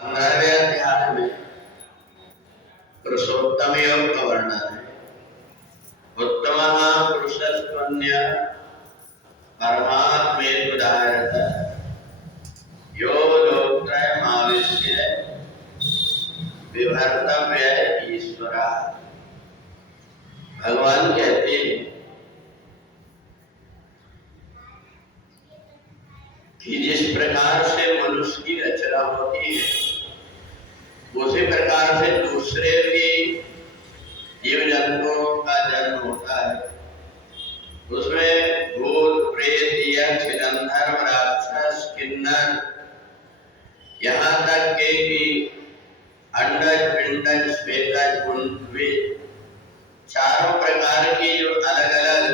15वें अध्याय में पुरुषोत्तम योग का वर्णन है। उत्तम पुरुषस्त्वन्य परमात्मेत्युदाहरत यो लोकत्रयमाविश्य विभर्तव्य ईश्वरा। भगवान कहते हैं कि जिस प्रकार से मनुष्य की रचना होती है उसी प्रकार से दूसरे भी जीव जंतुओं का जन्म होता है। उसमें भूत प्रेत यक्ष गंधर्व राक्षस किन्नर यहाँ तक के कि अंडज पिंडज श्वेतज कुंडवी चारों प्रकार की जो अलग अलग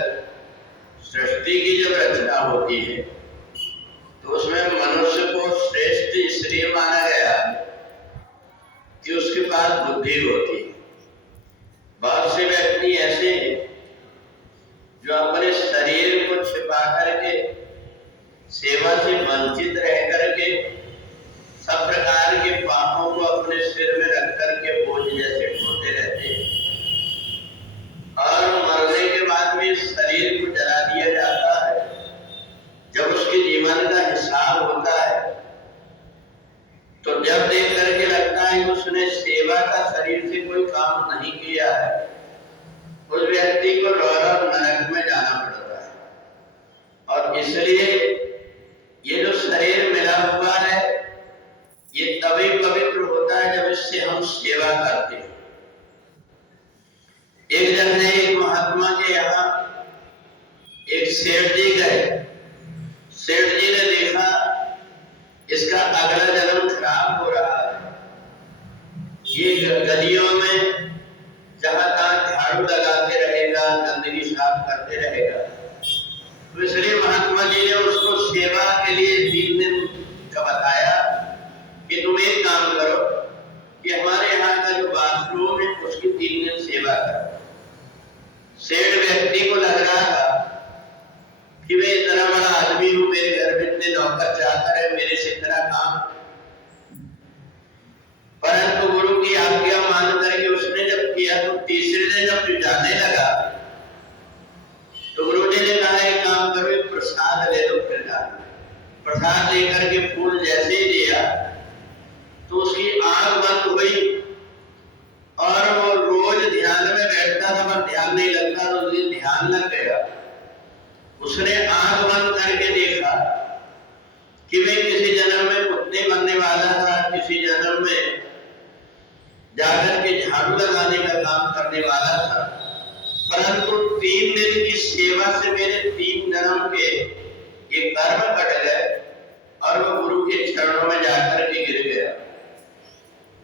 सृष्टि की जब रचना होती है तो उसमें मनुष्य को श्रेष्ठ इसलिए माना गया कि उसके पास बुद्धि होती है। बहुत से व्यक्ति ऐसे हैं जो अपने शरीर को छिपा करके सेवा से वंचित रह करके सब प्रकार के पापों को अपने सिर में रख करके बोझ जैसे ढोते रहते हैं और मरने के बाद भी शरीर को जला दिया जाता है। जब उसके जीवन का हिसाब होता है तो जब देख करके लगता है कि उसने सेवा का शरीर से कोई काम नहीं किया है, उस व्यक्ति को रौरव नरक में जाना पड़ता है। और इसलिए ये जो शरीर मिला हुआ है ये तभी पवित्र होता है जब इससे हम सेवा करते हैं। एक जन ने एक महात्मा के यहाँ एक सेठ जी गए। सेठ जी ने देखा इसका अगला जन्म खराब हो रहा है। ये गलियों में जहां तहां झाड़ू लगाते रहेगा, गंदगी साफ करते रहेगा। तो इसलिए महात्मा जी ने उसको सेवा के लिए 3 दिन का बताया कि तुम एक काम करो कि हमारे यहाँ का जो बाथरूम है उसकी 3 दिन सेवा करो। सेठ व्यक्ति को लग रहा था कि मैं इतना बड़ा आदमी हूं, मेरे घर में इतने नौकर चाकर है, मेरे से इतना काम। परंतु गुरु की आज्ञा मान करके उसने जब किया तो तीसरे दिन जब जाने लगा तो गुरु जी ने कहा एक काम करो, एक प्रसाद ले लो। फिर जाना प्रसाद लेकर के फूल जैसे ही दिया तो उसकी आंख बंद हुई और वो रोज ध्यान में बैठता था पर ध्यान नहीं लगता, तो उस दिन ध्यान लग गया। उसने आंख बंद करके देखा कि मैं किसी जन्म में कुत्ते बनने वाला था, किसी जन्म में जाकर के झाड़ू लगाने का काम करने वाला था। परंतु 3 दिन की सेवा से मेरे 3 जन्म के ये कर्म कट गए और वो गुरु के चरणों में जाकर के गिर गया।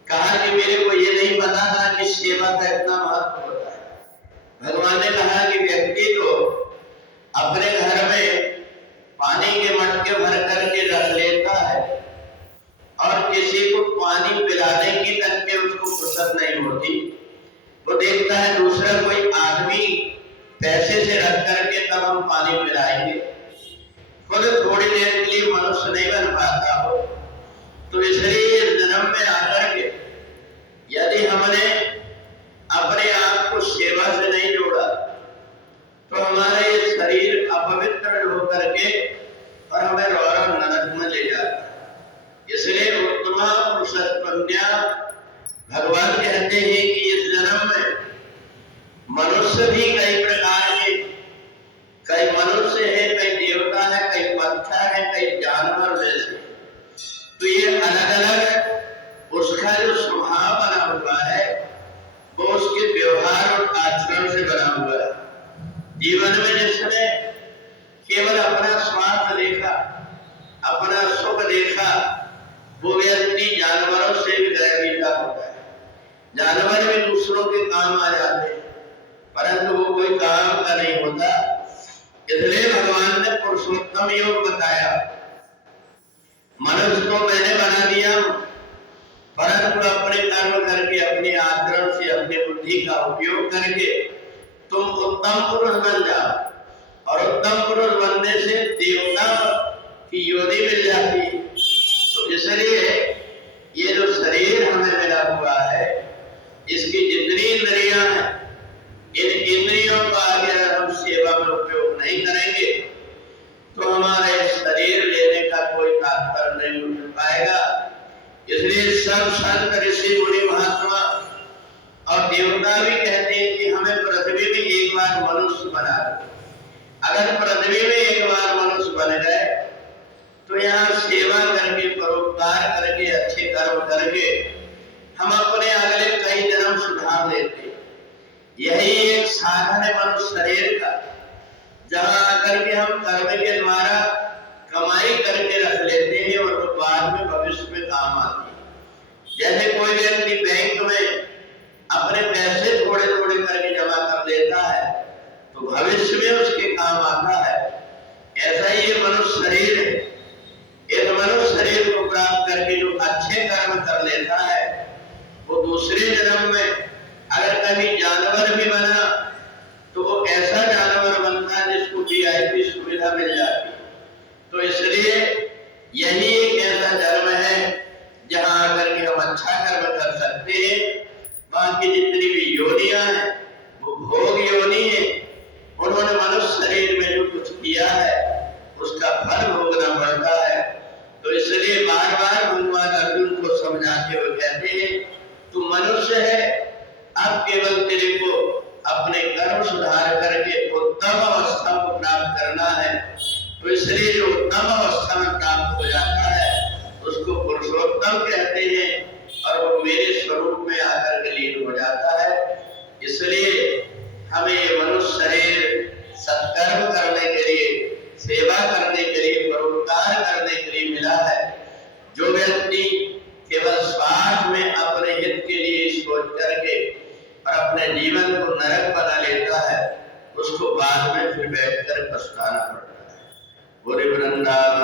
कहा कि मेरे को ये नहीं पता था कि सेवा का इतना महत्व होता है। भगवान ने कहा कि व्यक्ति तो अपने घर में पानी के मटके भर करके रख लेता है और किसी को पानी पिलाने की तक के उसको फुर्सत नहीं होती। वो देखता है दूसरा कोई आदमी पैसे से रख करके तब हम पानी पिलाएंगे, खुद थोड़ी देर के लिए मनुष्य नहीं बन पाता हो। तो इसलिए जन्म में आकर के यदि हमने अपने आप को सेवा से नहीं जोड़ा तो हमारा ये शरीर अपवित्र होकर के और हमें रौरव नरक में ले जाता है। इसलिए उत्तम पुरुषस्त्वन्य भगवान कहते हैं कि इस जन्म में मनुष्य भी कई प्रकार के, कई मनुष्य है, कई देवता है, कई पत्थर है, कई जानवर जैसे। तो ये अलग अलग उसका जो स्वभाव बना हुआ है वो उसके व्यवहार और आचरण से बना हुआ है। जीवन में जिसने केवल अपना स्वार्थ देखा, अपना सुख देखा, वो व्यक्ति जानवरों से भी दैवीता होता है। जानवर भी दूसरों के काम आ जाते हैं परंतु वो कोई काम का नहीं होता। इसलिए भगवान ने पुरुषोत्तम योग बताया। मनुष्य को मैंने बना दिया परंतु अपने कर्म करके, अपने आचरण से, अपनी बुद्धि का उपयोग करके तुम उत्तम पुरुष बन जाओ। और उत्तम पुरुष बनने से देवता की योनि मिल जाती है। तो इसलिए ये जो इसलिए सब संत ऋषि मुनि महात्मा और देवता भी कहते हैं कि हमें पृथ्वी में एक बार मनुष्य बना दो। अगर पृथ्वी में एक बार मनुष्य बन गए तो यहाँ सेवा करके, परोपकार करके, अच्छे कर्म करके हम अपने अगले कई जन्म सुधार लेते। यही एक साधन है मनुष्य शरीर का, जहाँ आकर के हम कर्म के द्वारा कमाई करके रख लेते हैं और वो बाद में भविष्य में काम आती है। जैसे कोई व्यक्ति बैंक में अपने पैसे थोड़े थोड़े करके जमा कर देता है तो भविष्य में उसके काम आता है। ऐसा ही ये मनुष्य शरीर है। इस मनुष्य शरीर को प्राप्त करके जो अच्छे कर्म कर लेता है वो दूसरे जन्म में अगर कभी जानवर भी बना तो वो ऐसा जानवर बनता है जिसको वीआईपी सुविधा मिल जाती। तो इसलिए यही एक ऐसा धर्म है जहाँ आकर के हम अच्छा कर्म कर सकते हैं। बाकी जितनी भी योनियां हैं वो भोग योनि है। उन्होंने मनुष्य शरीर में जो कुछ किया है उसका फल भोगना पड़ता है। तो इसलिए बार बार भगवान अर्जुन को समझाते हुए कहते हैं तू मनुष्य है, अब केवल तेरे को अपने कर्म सुधार करके उत्तम अवस्था को प्राप्त करना है। तो इसलिए जो उत्तम अवस्था में प्राप्त हो जाता है उसको पुरुषोत्तम कहते हैं और वो मेरे स्वरूप में आकर के लीन हो जाता है। इसलिए हमें मनुष्य शरीर सत्कर्म करने के लिए, सेवा करने के लिए, परोपकार करने के लिए मिला है। जो व्यक्ति केवल स्वार्थ में अपने हित के लिए सोच करके और अपने जीवन को नरक बना लेता है उसको बाद में फिर बैठकर पछताना पड़ता है। बोले वृंदावन